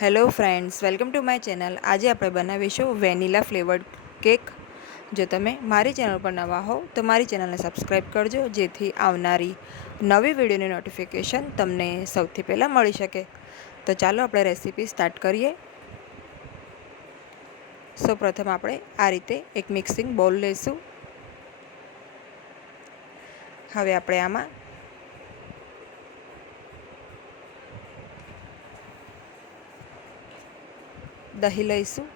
Hello friends, welcome to my channel. આજે આપણે બનાવીશું વેનીલા ફ્લેવર્ડ કેક. જો તમે મારી ચેનલ પર નવા હો, તો મારી ચેનલને સબસ્ક્રાઈબ કરજો, જેથી આવનારી નવી વિડીયોની નોટિફિકેશન તમને સૌથી પહેલાં મળી શકે. તો ચાલો આપણે રેસીપી સ્ટાર્ટ કરીએ. સૌપ્રથમ આપણે આ રીતે એક મિક્સિંગ બોલ લઈશું હવે આપણે આમાં દહીં લઈશું.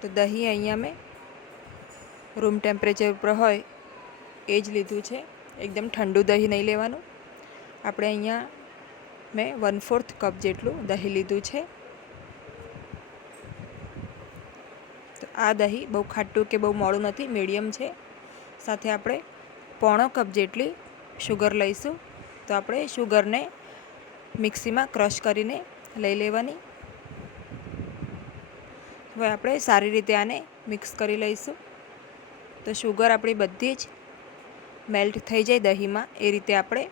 તો દહીં અહીંયા મેં રૂમ ટેમ્પરેચર ઉપર હોય એ જ લીધું છે. એકદમ ઠંડુ દહીં નહીં લેવાનું. આપણે અહીંયા મેં વન ફોર્થ કપ જેટલું દહીં લીધું છે. તો આ દહીં બહુ ખાટું કે બહુ મોડું નથી મીડિયમ છે. સાથે આપણે પોણો કપ જેટલી શુગર લઈશું. તો આપણે શુગરને મિક્સીમાં ક્રશ કરીને લઈ લેવાની. હવે આપણે સારી રીતે આને મિક્સ કરી લઈશું. તો શુગર આપણી બધી જ મેલ્ટ થઈ જાય દહીંમાં, એ રીતે આપણે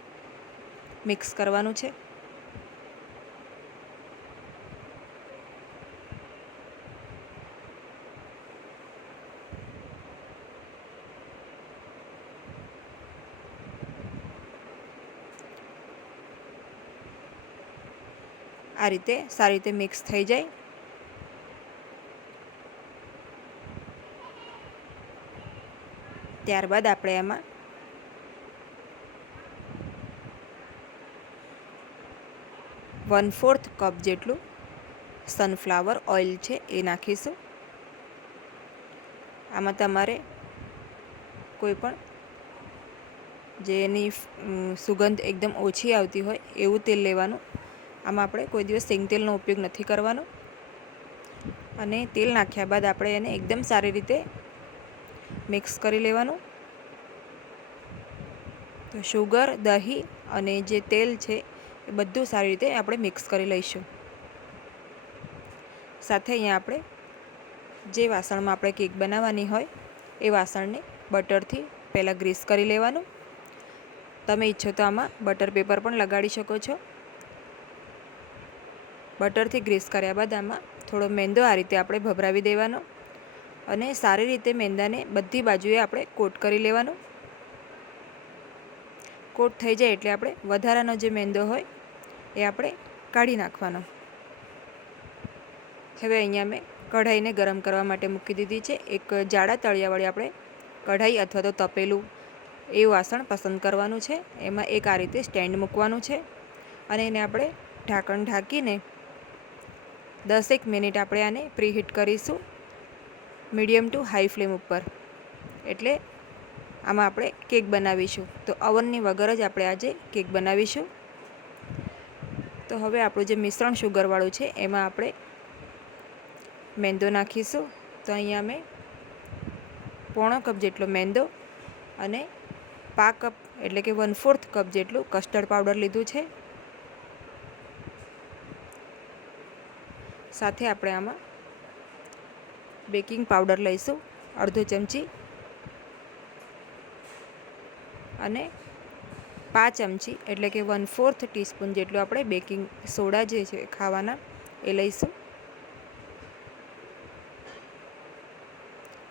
મિક્સ કરવાનું છે. આ રીતે સારી રીતે મિક્સ થઈ જાય. ત્યારબાદ આપણે એમાં વન ફોર્થ કપ જેટલું સનફ્લાવર ઓઇલ છે એ નાખીશું. આમાં તમારે કોઈ પણ જેની સુગંધ એકદમ ઓછી આવતી હોય એવું તેલ લેવાનું. આમાં આપણે કોઈ દિવસ સિંગ તેલનો ઉપયોગ નથી કરવાનો. અને તેલ નાખ્યા બાદ આપણે એને એકદમ સારી રીતે મિક્સ કરી લેવાનું. તો શુગર દહીં અને જે તેલ છે એ બધું સારી રીતે આપણે મિક્સ કરી લઈશું. સાથે અહીંયા આપણે જે વાસણમાં આપણે કેક બનાવવાની હોય એ વાસણને બટરથી પહેલાં ગ્રીસ કરી લેવાનું. તમે ઈચ્છો તો આમાં બટર પેપર પણ લગાડી શકો છો. બટરથી ગ્રીસ કર્યા બાદ આમાં થોડો મેંદો આ રીતે આપણે ભભરાવી દેવાનો. અને સારી રીતે મેંદાને બધી બાજુએ આપણે કોટ કરી લેવાનો. કોટ થઈ જાય એટલે આપણે વધારાનો જે મેંદો હોય એ આપણે કાઢી નાખવાનો. હવે અહીંયા મેં કઢાઈને ગરમ કરવા માટે મૂકી દીધી છે. એક જાડા તળિયાવાળી આપણે કઢાઈ અથવા તો તપેલું એ વાસણ પસંદ કરવાનું છે. એમાં એક આ રીતે સ્ટેન્ડ મૂકવાનું છે અને એને આપણે ઢાંકણ ઢાંકીને દસેક મિનિટ આપણે આને પ્રીહીટ કરીશું. મીડિયમ ટુ હાઈ ફ્લેમ ઉપર. એટલે આમાં આપણે કેક બનાવીશું. તો અવનની વગર જ આપણે આજે કેક બનાવીશું. તો હવે આપણું જે મિશ્રણ શુગરવાળું છે, એમાં આપણે મેંદો નાખીશું. તો અહીંયા મેં પોણો કપ જેટલો મેંદો અને પા કપ, એટલે કે વન ફોર્થ કપ જેટલું કસ્ટર્ડ પાવડર લીધું છે. સાથે આપણે આમાં બેકિંગ પાવડર લઈશું, અડધો ચમચી. અને પાંચ ચમચી, એટલે કે વન ફોર્થ ટીસ્પૂન જેટલું આપણે બેકિંગ સોડા જે છે ખાવાના, એ લઈશું.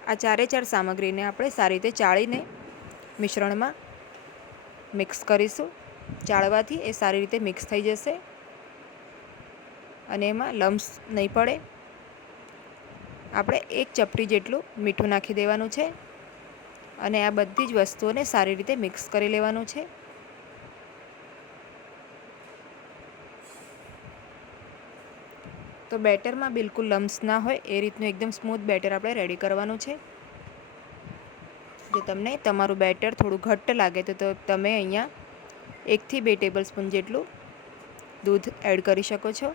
આ ચારે ચાર સામગ્રીને આપણે સારી રીતે ચાળીને મિશ્રણમાં મિક્સ કરીશું. ચાળવાથી એ સારી રીતે મિક્સ થઈ જશે અને એમાં લમ્સ નહીં પડે. આપણે એક ચપટી જેટલું મીઠું નાખી દેવાનું છે અને આ બધી જ વસ્તુઓને સારી રીતે મિક્સ કરી લેવાનું છે. તો બેટરમાં બિલકુલ લમ્સ ના હોય એ રીતનું એકદમ સ્મૂથ બેટર આપણે રેડી કરવાનું છે. જો તમને તમારું બેટર થોડું ઘટ્ટ લાગે તો તમે અહીંયા એકથી બે ટેબલ સ્પૂન જેટલું દૂધ એડ કરી શકો છો.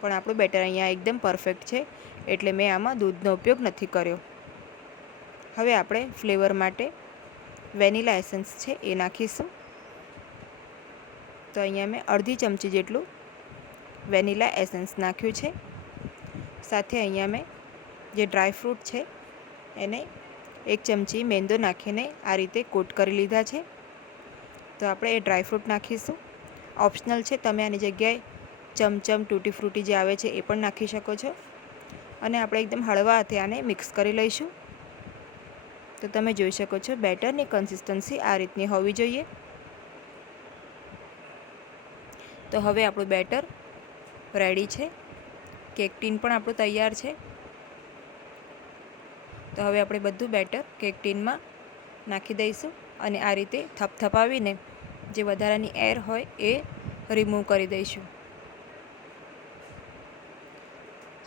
પણ આપણું બેટર અહીંયા એકદમ પરફેક્ટ છે. એટલે મેં આમાં દૂધનો ઉપયોગ નથી કર્યો. હવે આપણે ફ્લેવર માટે વેનીલા એસન્સ છે એ નાખીશું. તો અહીંયા મેં અડધી ચમચી જેટલું વેનીલા એસન્સ નાખ્યું છે. સાથે અહીંયા મેં જે ડ્રાય ફ્રૂટ છે એને એક ચમચી મેંદો નાખીને આ રીતે કોટ કરી લીધા છે. તો આપણે એ ડ્રાયફ્રૂટ નાખીશું. ઓપ્શનલ છે તમે આની જગ્યાએ ચમચમ તૂટી ફ્રૂટી જે આવે છે એ પણ નાખી શકો છો. અને આપણે એકદમ હળવા હાથે આને મિક્સ કરી લઈશું. તો તમે જોઈ શકો છો બેટરની કન્સિસ્ટન્સી આ રીતની હોવી જોઈએ. તો હવે આપણું બેટર રેડી છે. કેક ટીન પણ આપણું તૈયાર છે. તો હવે આપણે બધું બેટર કેક ટીનમાં નાખી દઈશું અને આ રીતે થપથપાવીને જે વધારાની એર હોય એ રિમૂવ કરી દઈશું.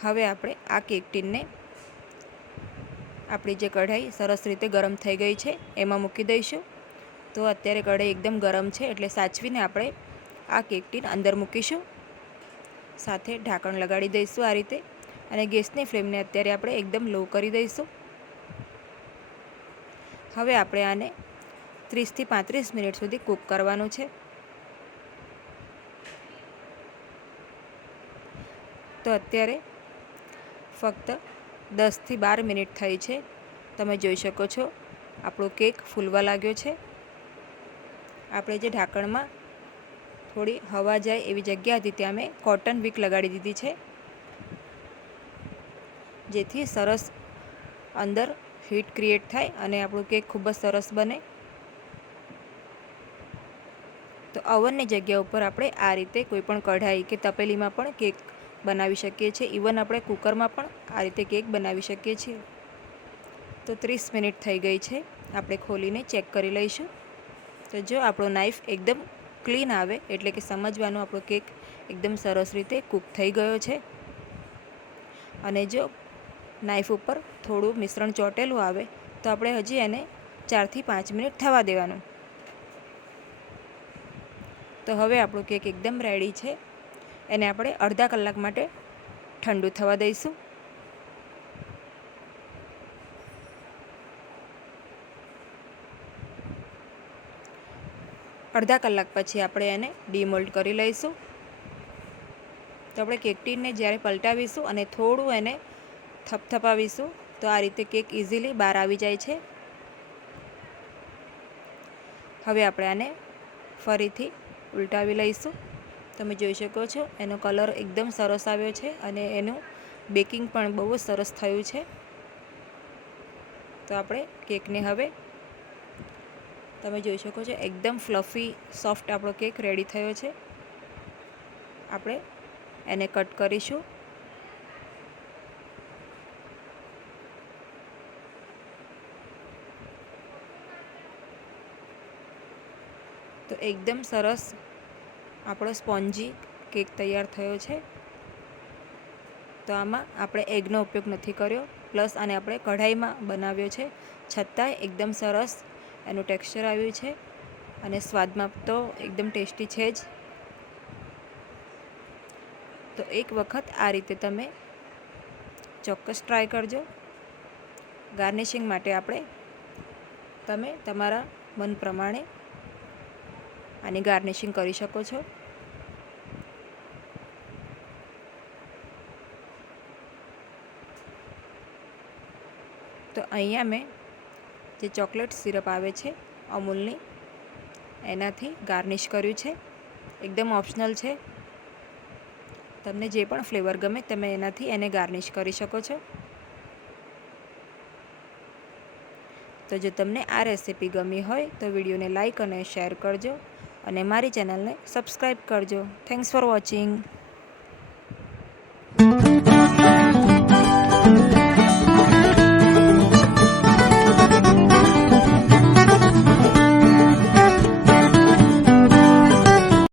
હવે આપણે આ કેક ટીનને આપણી જે કઢાઈ સરસ રીતે ગરમ થઈ ગઈ છે, એમાં મૂકી દઈશું. તો અત્યારે કઢાઈ એકદમ ગરમ છે, એટલે સાચવીને આપણે આ કેક ટીન અંદર મૂકીશું. સાથે ઢાંકણ લગાડી દઈશું આ રીતે અને ગેસની ફ્લેમને અત્યારે આપણે એકદમ લો કરી દઈશું. હવે આપણે આને ત્રીસથી પાંત્રીસ મિનિટ સુધી કૂક કરવાનું છે. તો અત્યારે ફક્ત દસથી બાર મિનિટ થઈ છે. તમે જોઈ શકો છો, આપણો કેક ફૂલવા લાગ્યો છે. આપણે જે ઢાંકણમાં થોડી હવા જાય એવી જગ્યા હતી, ત્યાં મેં કોટન વીક લગાડી દીધી છે. જેથી સરસ અંદર હીટ ક્રિએટ થાય અને આપણું કેક ખૂબ જ સરસ બને. તો અવનની જગ્યા ઉપર આપણે આ રીતે કોઈ પણ કઢાઈ કે તપેલીમાં પણ કેક બનાવી શકીએ છીએ. ઇવન આપણે કુકરમાં પણ આ રીતે કેક બનાવી શકીએ છીએ. તો ત્રીસ મિનિટ થઈ ગઈ છે. આપણે ખોલીને ચેક કરી લઈશું. તો જો આપણો નાઈફ એકદમ ક્લીન આવે, એટલે કે સમજવાનું આપણો કેક એકદમ સરસ રીતે કૂક થઈ ગયો છે. અને જો નાઈફ ઉપર થોડું મિશ્રણ ચોટેલું આવે, તો આપણે હજી એને ચારથી પાંચ મિનિટ થવા દેવાનું. તો હવે આપણો કેક એકદમ રેડી છે. એને આપણે અડધા કલાક માટે ઠંડુ થવા દઈશું. અડધા કલાક પછી આપણે એને ડીમોલ્ટ કરી લઈશું. તો આપણે કેક ટીનને જ્યારે પલટાવીશું અને થોડું એને થપથપાવીશું, તો આ રીતે કેક ઇઝીલી બહાર આવી જાય છે. હવે આપણે આને ફરીથી ઉલટાવી લઈશું. તમે જોઈ શકો છો. એનો કલર એકદમ સરસ આવ્યો છે અને એનું બેકિંગ પણ બહુ સરસ થયું છે. તો આપણે કેકને હવે તમે જોઈ શકો છો, એકદમ ફ્લફી, સોફ્ટ આપણો કેક રેડી થયો છે. આપણે એને કટ કરીશું. તો એકદમ સરસ આપણો સ્પોન્જી કેક તૈયાર થયો છે. તો આમાં આપણે એગનો ઉપયોગ નથી કર્યો. પ્લસ આને આપણે કઢાઈમાં બનાવ્યો છે. છતાંય એકદમ સરસ એનું ટેક્સચર આવ્યું છે અને સ્વાદમાં તો એકદમ ટેસ્ટી છે જ. તો એક વખત આ રીતે તમે ચોક્કસ ટ્રાય કરજો. ગાર્નિશિંગ માટે આપણે તમે તમારા મન પ્રમાણે આની ગાર્નિશિંગ કરી શકો છો. તો અહીંયા મેં જે ચોકલેટ સિરપ આવે છે, અમૂલની, એનાથી ગાર્નિશ કર્યું છે. એકદમ ઓપ્શનલ છે. તમને જે પણ ફ્લેવર ગમે તમે એનાથી એને ગાર્નિશ કરી શકો છો. તો જો તમને આ રેસીપી ગમી હોય તો વિડીયોને લાઇક અને શેર કરજો. અને મારી ચેનલને સબસ્ક્રાઈબ કરજો. Thanks for watching